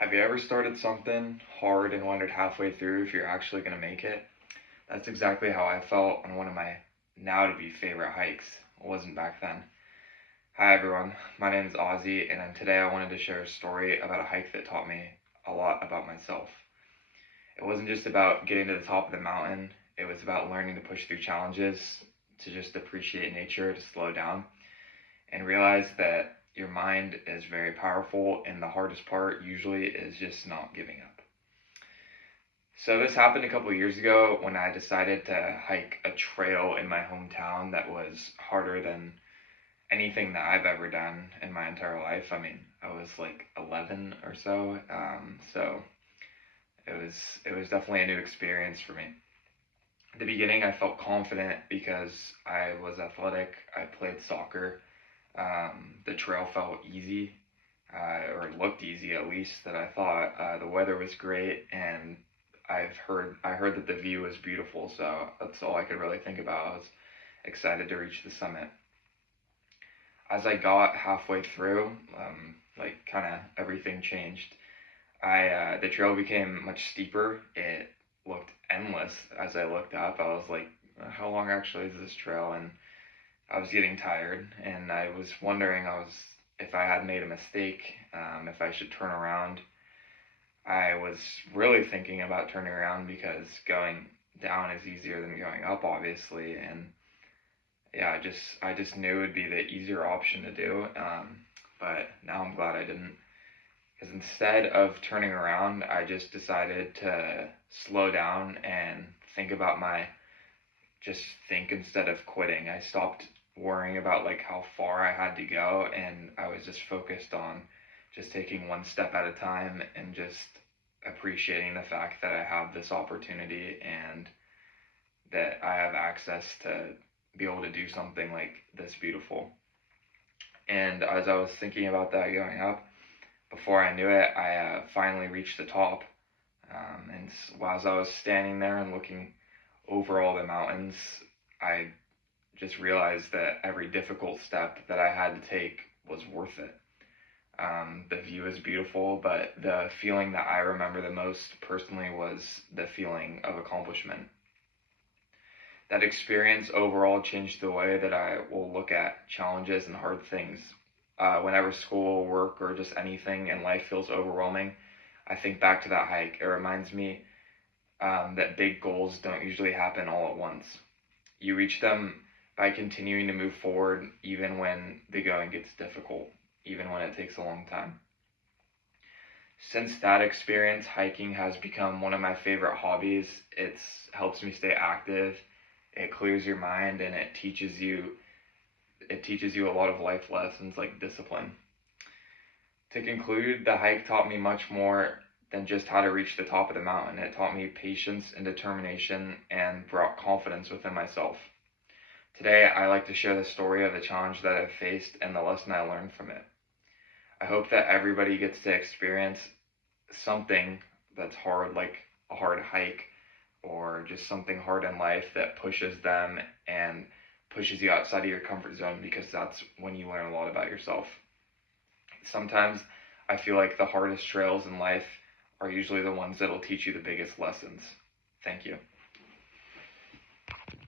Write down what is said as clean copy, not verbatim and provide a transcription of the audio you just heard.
Have you ever started something hard and wondered halfway through if you're actually going to make it? That's exactly how I felt on one of my now to be favorite hikes. It wasn't back then. Hi everyone, my name is Ozzy, and today I wanted to share a story about a hike that taught me a lot about myself. It wasn't just about getting to the top of the mountain, it was about learning to push through challenges, to just appreciate nature, to slow down, and realize that your mind is very powerful, and the hardest part usually is just not giving up. So this happened a couple of years ago when I decided to hike a trail in my hometown that was harder than anything that I've ever done in my entire life. I mean, I was like 11 or so, so it was definitely a new experience for me. At the beginning, I felt confident because I was athletic. I played soccer. The trail felt easy, or it looked easy at least. That I thought the weather was great, and I heard that the view was beautiful. So that's all I could really think about. I was excited to reach the summit. As I got halfway through, like kind of everything changed. The trail became much steeper. It looked endless as I looked up. I was like, how long actually is this trail? And I was getting tired, and I was wondering, if I had made a mistake, if I should turn around. I was really thinking about turning around because going down is easier than going up, obviously, and yeah, I just knew it would be the easier option to do. But now I'm glad I didn't, because instead of turning around, I just decided to slow down and think about my just think instead of quitting. I stopped worrying about like how far I had to go, and I was just focused on just taking one step at a time and just appreciating the fact that I have this opportunity and that I have access to be able to do something like this beautiful. And as I was thinking about that going up, before I knew it, I finally reached the top. And as I was standing there and looking over all the mountains, I just realized that every difficult step that I had to take was worth it. The view is beautiful, but the feeling that I remember the most personally was the feeling of accomplishment. That experience overall changed the way that I will look at challenges and hard things. Whenever school, work, or just anything in life feels overwhelming, I think back to that hike. It reminds me that big goals don't usually happen all at once. You reach them by continuing to move forward even when the going gets difficult, even when it takes a long time. Since that experience, hiking has become one of my favorite hobbies. It helps me stay active, it clears your mind, and it teaches you a lot of life lessons like discipline. To conclude, the hike taught me much more than just how to reach the top of the mountain. It taught me patience and determination and brought confidence within myself. Today, I like to share the story of the challenge that I've faced and the lesson I learned from it. I hope that everybody gets to experience something that's hard, like a hard hike, or just something hard in life that pushes them and pushes you outside of your comfort zone, because that's when you learn a lot about yourself. Sometimes I feel like the hardest trails in life are usually the ones that'll teach you the biggest lessons. Thank you.